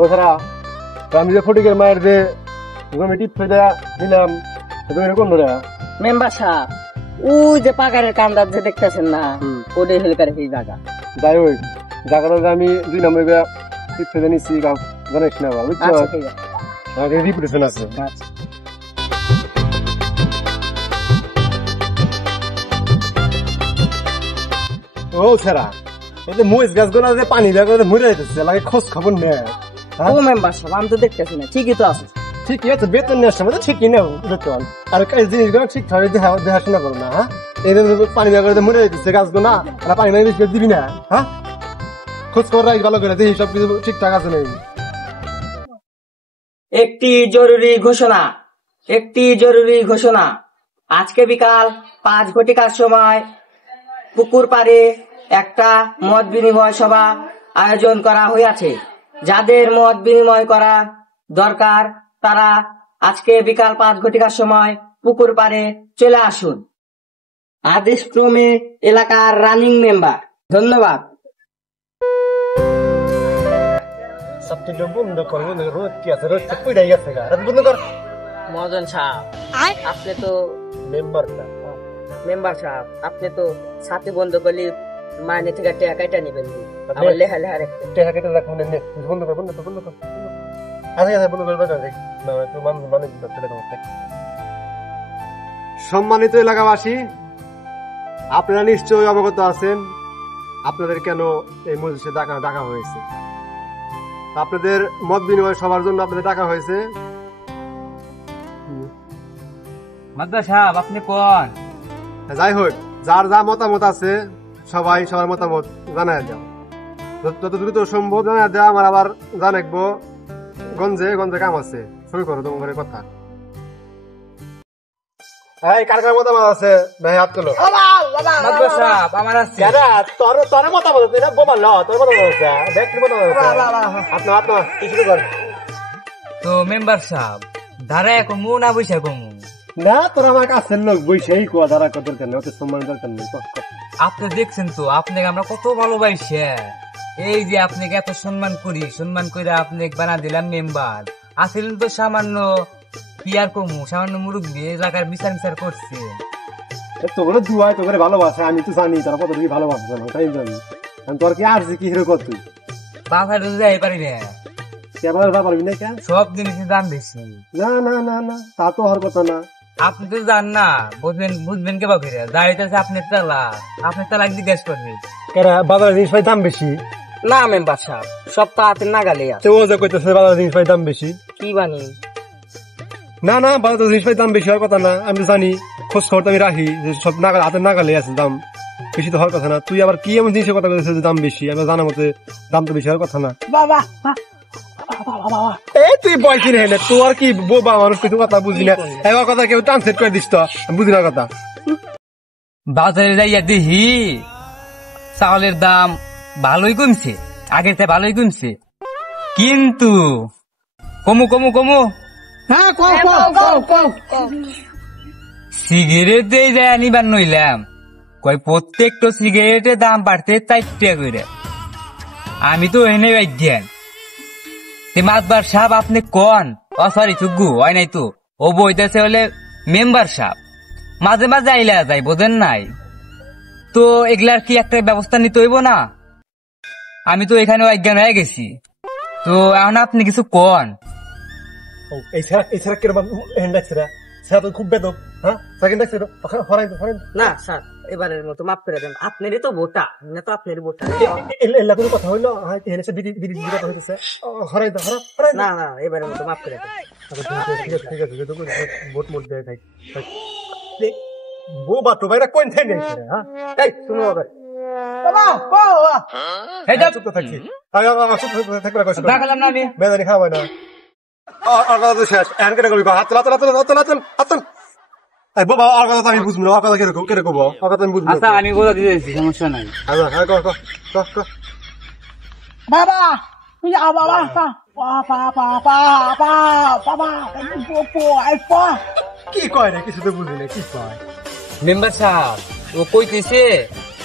ও ছাড়া আমি যে ফটিকের মায়ের যে আমি টিপ ফেলে দিলাম কোন ধরে মেম্বার সাহেব ওই যে পাকারের কান্দার যে দেখতেছেন না ওটাই হেলকার এই জায়গা যাই হোক জায়গাটা আমি 2 নম্বর টিপ ফেলে নিচ্ছি জানিস না বুঝছো রিপুটেশন আছে ও ছাড়া এই যে মহিষ গাছগুলো যে পানি দেওয়া মরে যাইতেছে লাগে খোঁজ খবর নেই ও মেম্বার সাহেব আমি তো দেখতেছি না ঠিকই তো আছে ঠিকই আছে বেতন নেওয়ার সময় তো ঠিকই নেও বেতন আর এই জিনিসগুলো ঠিকঠাক দেখাশোনা করো না হ্যাঁ এই পানি দেওয়া করে মরে যাইতেছে গাছগুলো না আর পানি বেশি করে দিবি না হ্যাঁ খোঁজ খবর রাখ ভালো করে দেখি সব কিছু ঠিকঠাক আছে নাকি একটি জরুরি ঘোষণা আজকে বিকাল 5 ঘটিকার সময় পুকুর পাড়ে একটা মত বিনিময় সভা আয়োজন করা হয়েছে। যাদের মত বিনিময় করা দরকার তারা আজকে বিকাল 5 ঘটিকার সময় পুকুর পাড়ে চলে আসুন। আদেশ ক্রমে এলাকার রানিং মেম্বার। ধন্যবাদ। মহাজন সাহেব আপনি তো মেম্বার সাহেব আপনি তো সাথে বন্ধ করলে মাইনে থেকে টাকা কাটা নেবেন আমার লেখা লেখা রাখতে টাকা কেটে রাখুন বন্ধ কর আচ্ছা বন্ধ করে সম্মানিত এলাকাবাসী আপনারা নিশ্চয়ই অবগত আছেন আপনাদের কেন এই মজলিসে ডাকা হয়েছে। আপনাদের মত বিনিময় সবার জন্য আপনাদের ডাকা হয়েছে। আপনি কোন যাই হোক যার যা মতামত আছে সবাই সবার মতামত জানায় দাও যত দ্রুত সম্ভব জানায় দেওয়া আমার আবার জানাকবো গঞ্জে কাম আছে শুরু করো তোমার কথা কার কার মতামত আছে ভাই হাত তোলো তোর মতামত আছে না বোমা ল তোর মতামত আছে দেখ মতামত আছে আপনার শুরু কর তো মেম্বার সাহেব ধারা এখন মু না বৈশা কমু না তোর আমার কাছের লোক বৈশাই কোয়া ধারা কত দরকার নেই ওতে সম্মান দরকার নেই আপনি দেখছেন তো আপনাকে আমরা কত ভালোবাসি এই যে আপনাকে এত সম্মান করে আপনি বানা দিলাম মেম্বার আসলেন তো সামান্য পিয়ার কমু সামান্য মুরব্বী এলাকার বিচার করছে তোর দুয়ায় তোকে ভালোবাসে আমি তো জানি তারা কত ভালোবাসে না তাই জানি তোর কি আর কি হিরো কর তুই বাসায় যাই পারি না কেবল পারবি না কেন সব জিনিসের দাম বেশি না না না না তা তো হওয়ার কথা না আপনি তো জান না বুঝবেন কে বাকি দাঁড়িয়ে আপনার তালাক জিজ্ঞেস করবে বাজারের জিনিস দাম বেশি না মেম্বার সাহেব সব তো হাতের নাগালে আছে ও যে কইতেছে বাজারের জিনিস দাম বেশি কি বানি না না বাজারের জিনিস দাম বেশি হওয়ার কথা না আমি তো জানি খোঁজ খবর আমি রাখি যে সব হাতের নাগালে আছে দাম বেশি তো হওয়ার কথা না তুই আবার কি এমন জিনিসের কথা বলছিস দাম বেশি আমি জানার মতে দাম তো বেশি হওয়ার কথা না বাবা এই তুই বলছি না তোর কি বোবা মানুষ কিছু কথা বুঝি না এবার কথা কেউ ট্রান্সলেট করে দিস তো বুঝি না কথা বাজারে যাইয়া দেখি চাউলের দাম ভালোই কমছে আগের চেয়ে ভালোই কমছে কিন্তু কমু হ্যাঁ সিগারেট দিয়ে যায় আনিবার নইলাম কয় প্রত্যেকটা সিগারেটের দাম বাড়তে 4 টাকা করে আমি তো এনে জ্ঞান মাতবার সাহেব আপনি কন সরি চুগ্গু হয় নাই তো ও বইতেছে হলে মেম্বার সাহেব মাঝে মাঝে আইলা যায় বোঝেন নাই তো এগুলার কি একটা ব্যবস্থা নিতে হইব না আমি তো এখানে অজ্ঞান হয়ে গেছি তো এখন আপনি কিছু কন এছাড়া কিরকম তো খুব বেদব হ্যাঁ না স্যার এবারের মতো মাফ করে দেন আপনারই তো ভোটা না তো আপনারই ভোটা কোনো কথা হইলো কথা হইতেছে না না এবারের মতো মাফ করে দেন ঠিক আছে ভোট মোট দেয় থাক বউ বাটো ভাইরা কোন থেকে গেছে হ্যাঁ এই শুনো আবার চুপ থাকি দেখালাম না আমি মেদানি খাওয়া না শেষ এন কেটে করবি হাত হাত বাবা আর কথা আমি বুঝবো না কথা কেটে করবো কথা আমি বুঝবো আচ্ছা আমি কথা দিয়েছি সমস্যা নাই বাবা কি কয় রে কিছু তো বুঝি না কি কয় মেম্বার সাহেব ও কইতেছে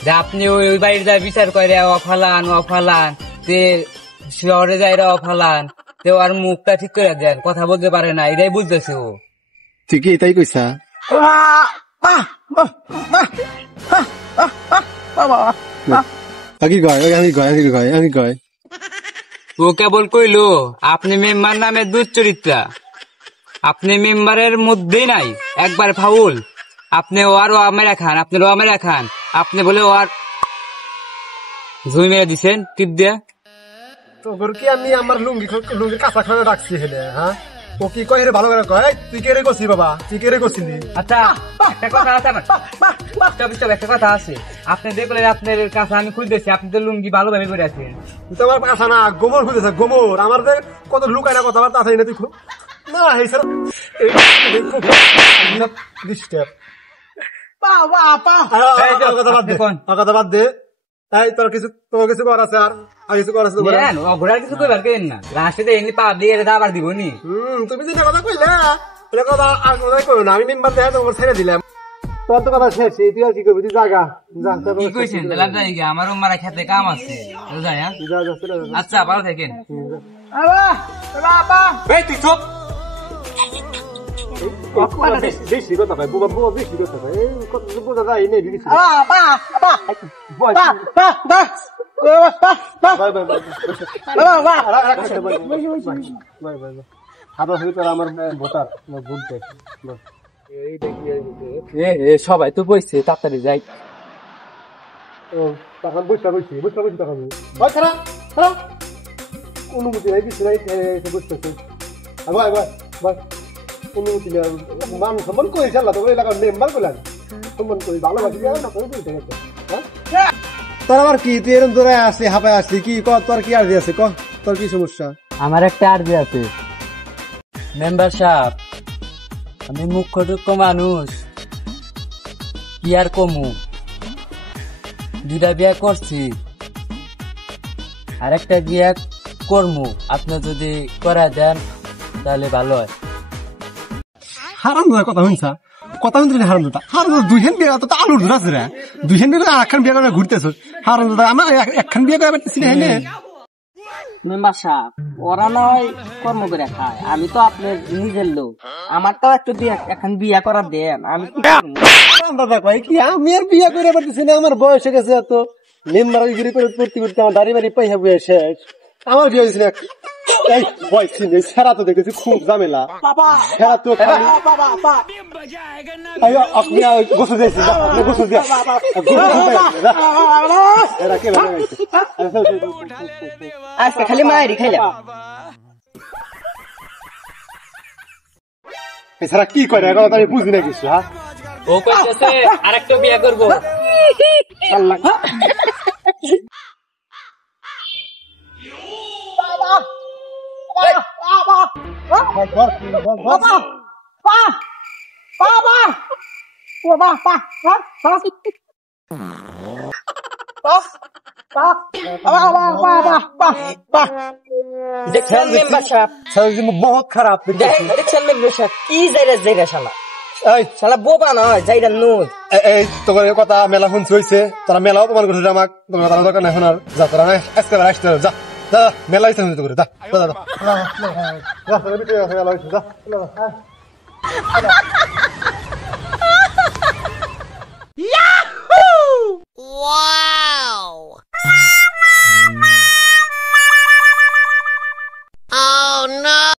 যে আপনি ওই বাড়ির যা বিচার করে অফালান তে শহরে যাই অফালান তে আর মুখটা ঠিক করে দেন, কথা বলতে পারে না, এটাই বুঝতেছে ও। ঠিকই তাই কইছা। আমি কয় ও কেবল কইলো আপনি মেম্বার নামে দুশ্চরিত্রা, আপনি মেম্বারের মধ্যেই নাই, একবার ফাউল। আপনি ও আর ও মেরা খান, আপনি ও মেরা খান, আপনি বলে ও আর জুই মেরে দিছেন টিপ দিয়া। তোর কি আমি আমার লুঙ্গি কাঁচা খানে রাখছি হেলে, হ্যাঁ? ও কি কয় রে ভালো করে কয়, তুই কে রে করছি বাবা, তুই কে রে করছিলি? আচ্ছা একটা কথা আছে আমার, একটা কথা আছে। আপনি দেখলেন আপনার কাছে আমি খুঁজতেছি, আপনি তো লুঙ্গি ভালোভাবে করে আছেন। তুই তো আমার কাঁচা না, গোমর খুঁজেছে, গোমর। আমার যে কত লুকায় না কথাবার্তা আছে না, তুই না এই স্যার ডিস্টার্ব। কথা বাদ দে। তাই তোর কিছু করার আছে, আর কিছু করার আছে? ঘোড়ার কিছু কইবার কেন না, লাস্টে এমনি পা দিয়ে দাবার দিব নি। তুমি যেটা কথা কইলে কথা আর কথা কইও না, আমি মেম্বার দেয়া তোমার ছেড়ে দিলাম। তোর তো কথা শেষ, তুই আর কি করবি? তুই জাগা কি কইছেন? তাহলে যাই গা, আমারও মারা খেতে কাম আছে, যাই। হ্যাঁ আচ্ছা, ভালো থাকেন। এই তুই চুপ। বেশি কথা ভাই, বুবা বেশি কথা ভাই, বোঝা যায় নেই। আমার ভোটার ভোট দেয় সবাই তো বইছে, তাড়াতাড়ি যাই। তখন বুঝতে তখন অনুমতি নাই, কিছু নাই, বুঝতেছে অনুমতি নেই। মান সম্মান করে চাল্লা তো এলাকার মেম্বার করলেন, সম্মান করি ভালোবাসি। তোর আবার কি, তুই এরকম দৌড়ায় আসলি, হাঁপায় আসলি কি? তোর কি আর্জি আছে? তোর কি সমস্যা? আমার একটা আর্জি আছে মেম্বার সাহেব, আমি মুখ্য মানুষ, কি আর কমু, 2টা বিয়া করছি, আর একটা বিয়া করমু, আপনি যদি করে দেন তাহলে ভালো হয়। হারাম কথা শুনছা, কথা শুনতে হারাম হারাম দুইখান বিয়ে তো আলুর ধরা আছে রে, দুইখান বিয়ে একখান বিয়ে করে ঘুরতেছ। হারাম আমার একখান বিয়ে করে চিনে মেম্বার সাহেব, ওরা নয় কর্ম করে খায়, আমি তো আপনার নিজের লোক, আমার তো একটু এখন বিয়া করার দেন। আমি দাদা কয় কি, আমি আর বিয়ে করে পারতেছি না, আমার বয়স হয়ে গেছে, এত মেম্বার করে করতে করতে আমার দাড়ি বাড়ি পয়সা বয়ে শেষ। আমার বিয়ে হয়েছিল এই বয়স সেরা তো দেখেছি খুব ঝামেলা, সেরা তো আপনি গোসল দিয়েছি, আপনি গোসল দিয়া আজকে খালি মায়েরই খাইলাম। এছাড়া কি করে এখন আমি বুঝি না কিছু। হ্যাঁ, ও কইতেছে আরেকটা বিয়ে করবো। দেখছেন মেম্বার সাহেব, বহুত খারাপ দেখছেন মেম্বার সাহেব, কি যাইরা শালা, শালা বোবা নয়, যাইরা নুদ। এই তোমার কথা মেলা শুনছি হয়েছে, তোরা মেলা অপমান করছে আমাকে, তোমার কথা দরকার নাই শোনার। যা তোরা আজকে আসতে যা, যা মেলা হয়েছে করে যা। Wow!